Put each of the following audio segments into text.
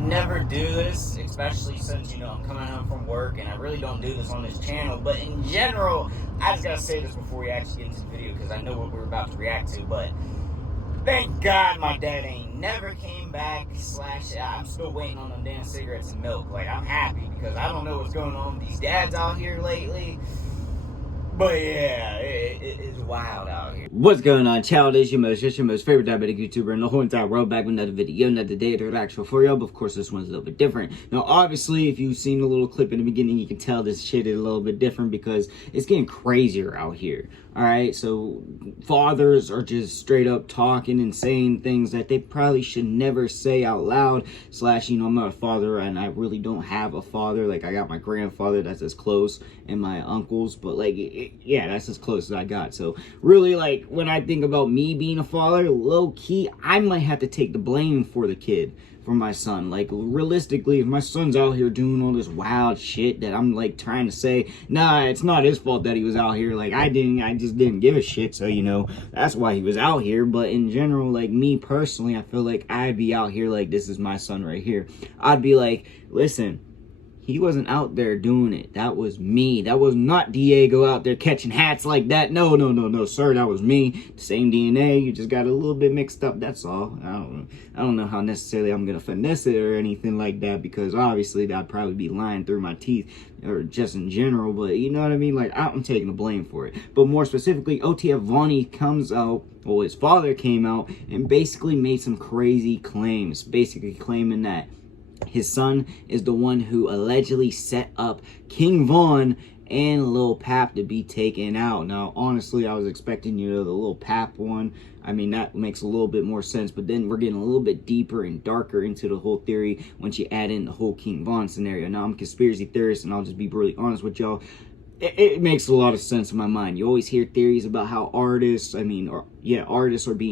never do this, especially since, you know, I'm coming home from work and I really don't do this on this channel. But in general, I just gotta say this before we actually get into the video because I know what we're about to react to. But thank God my dad ain't never came back. I'm still waiting on them damn cigarettes and milk. Like, I'm happy because I don't know what's going on with these dads out here lately. But yeah, it's wild out here. What's going on, child? It's your most favorite diabetic YouTuber in the whole entire world, back with another video, another day of actual for y'all. But of course, this one's a little bit different. Now, obviously, if you've seen the little clip in the beginning, you can tell this shit is a little bit different because it's getting crazier out here. All right, so fathers are just straight up talking and saying things that they probably should never say out loud. You know, I'm not a father and I really don't have a father. Like, I got my grandfather that's as close and my uncles, but like, yeah, that's as close as I got. So really, like, when I think about me being a father, low key, I might have to take the blame for the kid. For my son. Like, realistically, if my son's out here doing all this wild shit that I'm like trying to say, nah, it's not his fault that he was out here. Like, I just didn't give a shit. So, you know, that's why he was out here. But in general, like, me personally, I feel like I'd be out here like, this is my son right here. I'd be like, listen, he wasn't out there doing it. That was me. That was not Diego out there catching hats like that. No, sir. That was me. Same DNA. You just got a little bit mixed up. That's all. I don't know how necessarily I'm going to finesse it or anything like that, because obviously that'd probably be lying through my teeth or just in general. But you know what I mean? Like, I'm taking the blame for it. But more specifically, OTF Vonnis comes out, well, his father came out and basically made some crazy claims. Basically claiming that his son is the one who allegedly set up King Von and Lil Pap to be taken out. Now, honestly, I was expecting, you know, the Lil Pap one. I mean, that makes a little bit more sense, but then we're getting a little bit deeper and darker into the whole theory once you add in the whole King Von scenario. Now, I'm a conspiracy theorist, and I'll just be really honest with y'all. It makes a lot of sense in my mind. You always hear theories about how artists are being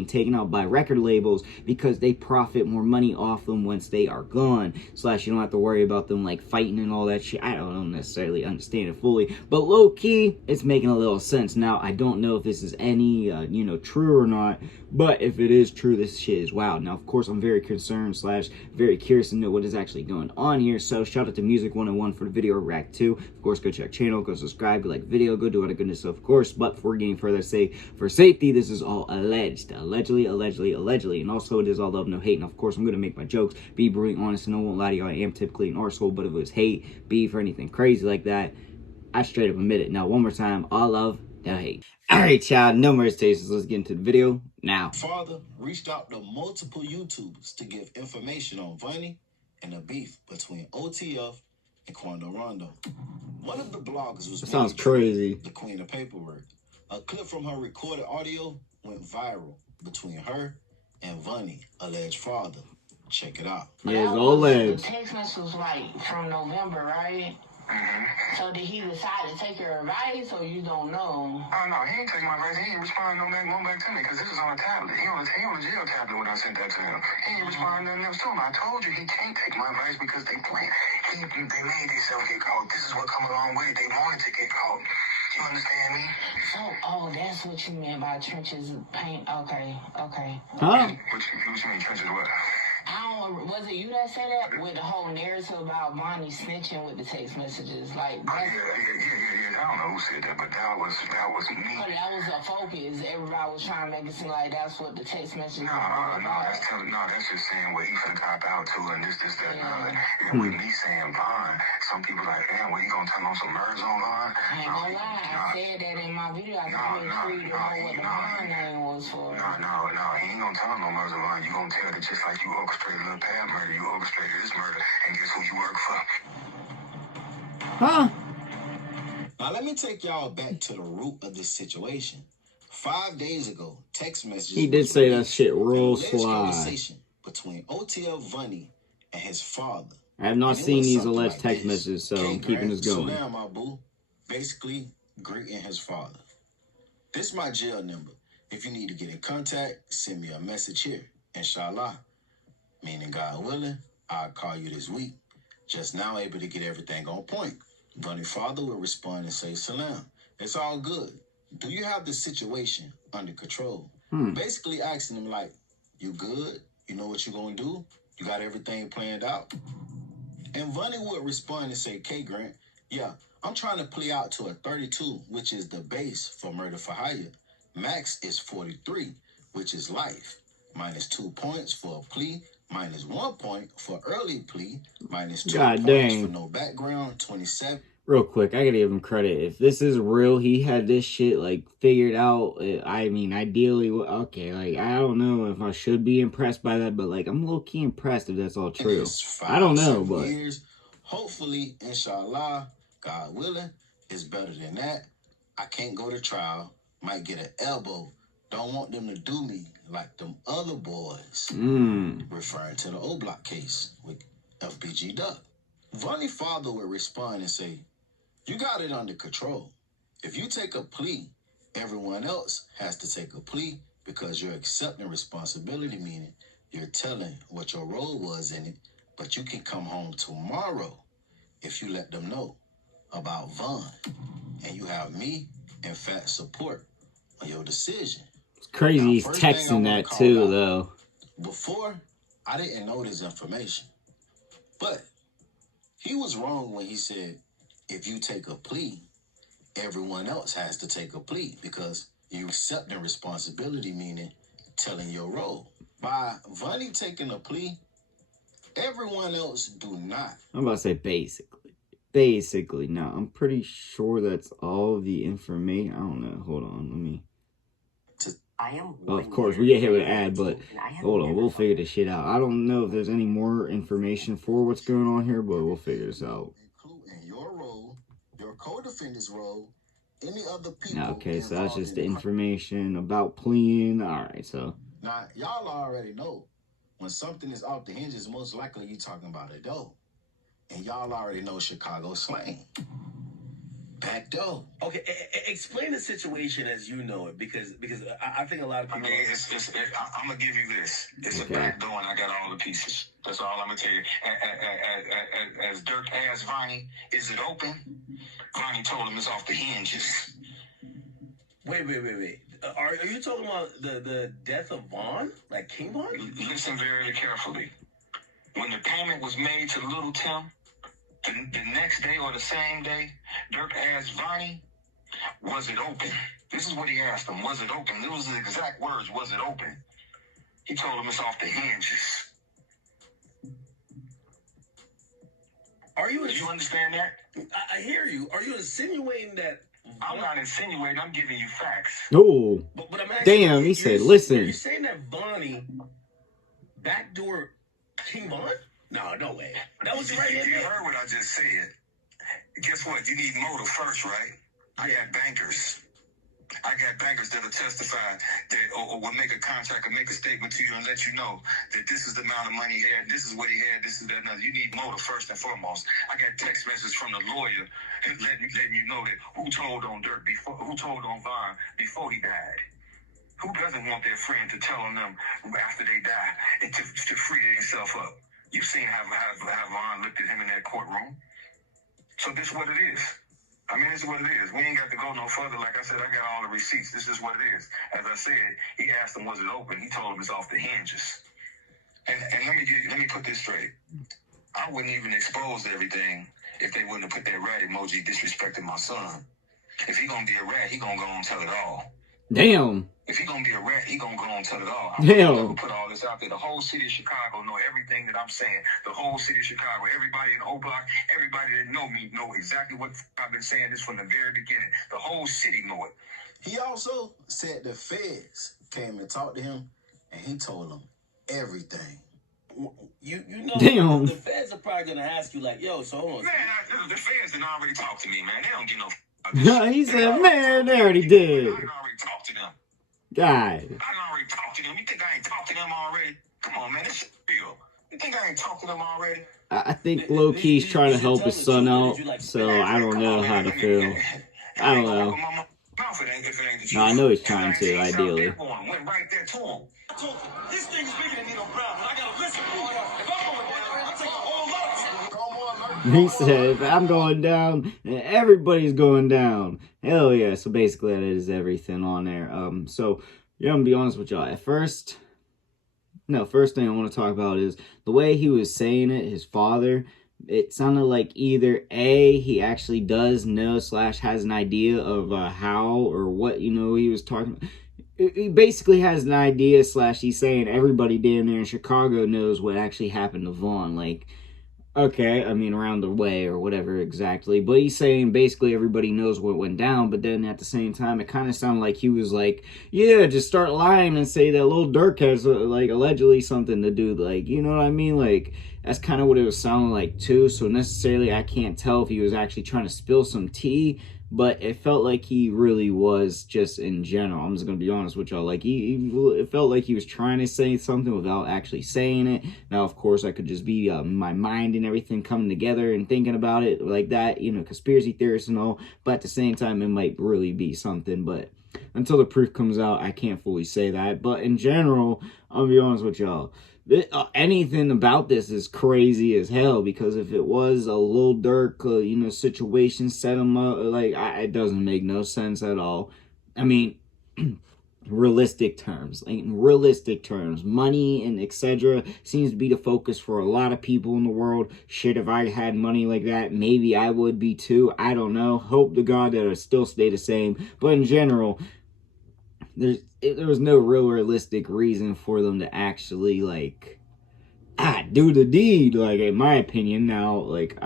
taken out by record labels because they profit more money off them once they are gone. / you don't have to worry about them like fighting and all that shit. I don't necessarily understand it fully, but low key, it's making a little sense. Now, I don't know if this is any, you know, true or not, but if it is true, this shit is wild. Now, of course, I'm very concerned / very curious to know what is actually going on here. So shout out to Music 101 for the video react 2. Of course, go check channel, go subscribe, go like video, go do all the goodness, of course. But before getting further, say for safety, this is all alleged, allegedly, and also it is all love, no hate. And of course, I'm gonna make my jokes, be brutally honest, and I won't lie to you, I am typically an arsehole, but if it was hate, beef, or anything crazy like that, I straight up admit it. Now, one more time, all love, no hate. All right, child, no more hesitations. Let's get into the video now. Father reached out to multiple YouTubers to give information on Vonnis and the beef between OTF and Quando Rondo. One of the bloggers was, that sounds crazy, the queen of paperwork. A clip from her recorded audio went viral between her and Vonnis' alleged father. Check it out. Yeah, it's all alleged. The text message was like from November, right? So did he decide to take your advice, or you don't know? Oh, no, he ain't take my advice. He ain't respond no back to me, because this is on a tablet. He on the jail tablet when I sent that to him. He ain't respond to nothing else to him. I told you he can't take my advice because they playing. They made themselves get caught. This is what come along with it. They wanted to get caught. You understand me? So, oh, that's what you meant by trenches paint. Okay. What Huh? you mean, trenches what? Was it you that said that with the whole narrative about Bonnie snitching with the text messages? Like, yeah. I don't know who said that, but that was me. But that was a focus. Everybody was trying to make it seem like that's what the text messages No, that's just saying what he finna cop out to, and this, that, and other. And with me saying Vaughn, some people like, damn, what, he gonna tell on some murders on Vaughn? I ain't gonna lie, I said that in my video. I was intrigued to know what the Vaughn name was for. No, he ain't gonna tell him no murders on Vaughn. You gonna tell it just like you orchestrated Lil Pab murder, you orchestrated this murder, and guess who you work for? Huh? Now, let me take y'all back to the root of this situation. 5 days ago, text messages. He did say that shit real sly. Conversation between OTF Vonnis and his father. I have not seen these alleged text messages, so I'm keeping this going. So now, my boo, basically greeting his father. This is my jail number. If you need to get in contact, send me a message here. Inshallah. Meaning, God willing, I'll call you this week. Just now able to get everything on point. Vonnis' father will respond and say, salam. It's all good. Do you have the situation under control? Basically asking him like, you good? You know what you're going to do? You got everything planned out? And Vonnie would respond and say, K Grant, yeah, I'm trying to plea out to a 32, which is the base for murder for hire. Max is 43, which is life. -2 points for a plea, -1 point for early plea, -2 God points dang. for no background, 27. Real quick, I gotta give him credit. If this is real, he had this shit, like, figured out. I mean, ideally, okay, like, I don't know if I should be impressed by that, but, like, I'm low-key impressed if that's all true. I don't know, but... years. Hopefully, inshallah, God willing, it's better than that. I can't go to trial. Might get an elbow. Don't want them to do me like them other boys. Referring to the O-Block case with FBG Duck. Vonnie's father would respond and say, you got it under control. If you take a plea, everyone else has to take a plea because you're accepting responsibility, meaning you're telling what your role was in it, but you can come home tomorrow if you let them know about Von. And you have me and Fat support on your decision. It's crazy he's texting that too, though. Before, I didn't know this information. But he was wrong when he said, if you take a plea, everyone else has to take a plea because you accepting responsibility, meaning telling your role. By Vonnie taking a plea, everyone else do not. I'm about to say basically. Basically, no. I'm pretty sure that's all the information. I don't know. Hold on. Let me... Well, of course, we get hit with an ad, but hold on. We'll figure this shit out. I don't know if there's any more information for what's going on here, but we'll figure this out. Including your role, your co-defendant's role, any other people. Okay, so that's just the information about pleading. Alright, so. Now, y'all already know when something is off the hinges, most likely you talking about a dough. And y'all already know Chicago slang. Back door. Okay, explain the situation as you know it, because I think a lot of people. I mean, I'm gonna give you this. It's a back door, and I got all the pieces. That's all I'm gonna tell you. As Durk asked Vonnie, "Is it open?" Vonnie told him it's off the hinges. Wait. Are you talking about the death of Von, like King Von? Listen very carefully. When the payment was made to Little Tim, the next day or the same day, Durk asked Vonnie, was it open? This is what he asked him. Was it open? It was the exact words, was it open? He told him it's off the hinges. Do you understand that? I hear you. Are you insinuating that... I'm not insinuating. I'm giving you facts. Oh, but I'm asking, damn, he said, listen. Are you saying that Vonnie backdoor King Von? No way. That was right in there. You heard what I just said. Guess what? You need motive first, right? I got bankers. I got bankers that'll testify that or will make a contract or make a statement to you and let you know that this is the amount of money he had, this is what he had, this is that, another. You need motive first and foremost. I got text messages from the lawyer letting you know that who told on Durk before, who told on Von before he died. Who doesn't want their friend to tell on them after they die and to free themselves up? You've seen how Von looked at him in that courtroom. So this is what it is. I mean, this is what it is. We ain't got to go no further. Like I said, I got all the receipts. This is what it is. As I said, he asked him, was it open? He told him it's off the hinges. And let me put this straight. I wouldn't even expose everything if they wouldn't have put that rat emoji disrespecting my son. If he gonna be a rat, he gonna go and tell it all. Damn. If he gonna be a rat, he gonna go and tell it all. Damn. I'm never put all this out there. The whole city of Chicago know everything that I'm saying. The whole city of Chicago, everybody in O-Block, everybody that know me know exactly what I've been saying this from the very beginning. The whole city know it. He also said the feds came and talked to him, and he told them everything. You know, damn. The feds are probably gonna ask you like, yo, so hold on. Man, the feds didn't already talk to me, man. They don't get no. He said, man, they already did. I already talked to them. God. I already talked to them. You think I ain't talked to them already? Come on, man. This is real. You think I ain't talked to them already? I think low-key's trying to help his son out, so I don't know how to feel. I don't know. No, I know he's trying to, ideally. Went right there to him. This thing is bigger than Nino Brown, and I gotta listen. If I'm going down, I take a whole lot. He said, if I'm going down, everybody's going down. Hell yeah. So basically that is everything on there. So, yeah, I'm gonna be honest with y'all. At first, No, first thing I want to talk about is the way he was saying it, his father. It sounded like either A, he actually does know / has an idea of how or what, you know, he was talking about. He basically has an idea / he's saying everybody damn near in Chicago knows what actually happened to Vaughn. Like, okay, I mean, around the way or whatever exactly. But he's saying basically everybody knows what went down. But then at the same time, it kind of sounded like he was like, yeah, just start lying and say that Lil Durk has, like, allegedly something to do. Like, you know what I mean? Like, that's kind of what it was sounding like, too. So necessarily, I can't tell if he was actually trying to spill some tea. But it felt like he really was, just in general. I'm just going to be honest with y'all. Like, it felt like he was trying to say something without actually saying it. Now, of course, I could just be my mind and everything coming together and thinking about it like that, you know, conspiracy theorists and all. But at the same time, it might really be something. But until the proof comes out, I can't fully say that. But in general, I'll be honest with y'all. Anything about this is crazy as hell, because if it was a Lil Durk, you know, situation, set him up, like, it doesn't make no sense at all. I mean, realistic terms, money and etc. seems to be the focus for a lot of people in the world. Shit, if I had money like that, maybe I would be too. I don't know. Hope to God that it still stay the same. But in general, there was no real realistic reason for them to actually, like, do the deed, like, in my opinion. Now, like,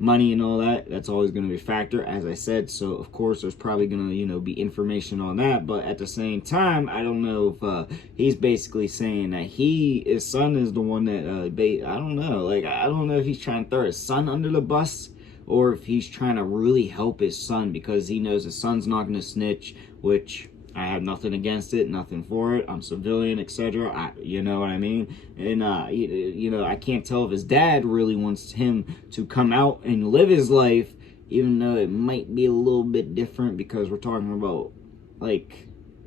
money and all that, that's always going to be a factor, as I said. So, of course, there's probably going to, you know, be information on that. But at the same time, I don't know if he's basically saying that his son is the one that, I don't know. Like, I don't know if he's trying to throw his son under the bus, or if he's trying to really help his son because he knows his son's not going to snitch, which I have nothing against it, nothing for it. I'm civilian, etc. You know what I mean? And, you know, I can't tell if his dad really wants him to come out and live his life, even though it might be a little bit different because we're talking about, like,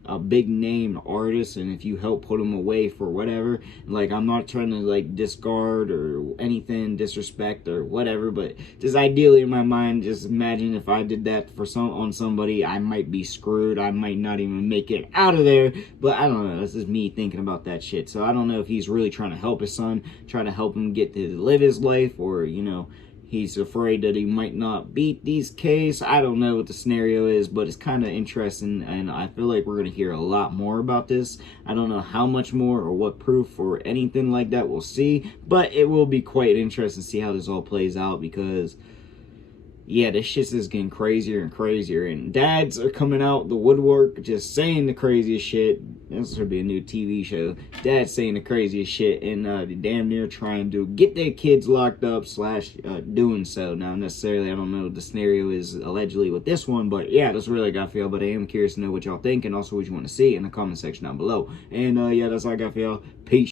a big name artist, and if you help put him away for whatever, like, I'm not trying to, like, discard or anything, disrespect or whatever, but just ideally in my mind, just imagine if I did that on somebody, I might be screwed. I might not even make it out of there. But I don't know, that's just me thinking about that shit. So I don't know if he's really trying to help his son, trying to help him get to live his life, or, you know, he's afraid that he might not beat these case. I don't know what the scenario is, but it's kind of interesting, and I feel like we're going to hear a lot more about this. I don't know how much more or what proof or anything like that we'll see, but it will be quite interesting to see how this all plays out, because yeah, this shit's just getting crazier and crazier, and dads are coming out the woodwork just saying the craziest shit. This should be a new TV show. Dads saying the craziest shit, and damn near trying to get their kids locked up / doing so. Now, necessarily, I don't know what the scenario is allegedly with this one, but yeah, that's really got for y'all. But I am curious to know what y'all think, and also what you want to see in the comment section down below. And yeah, that's all I got for y'all. Peace.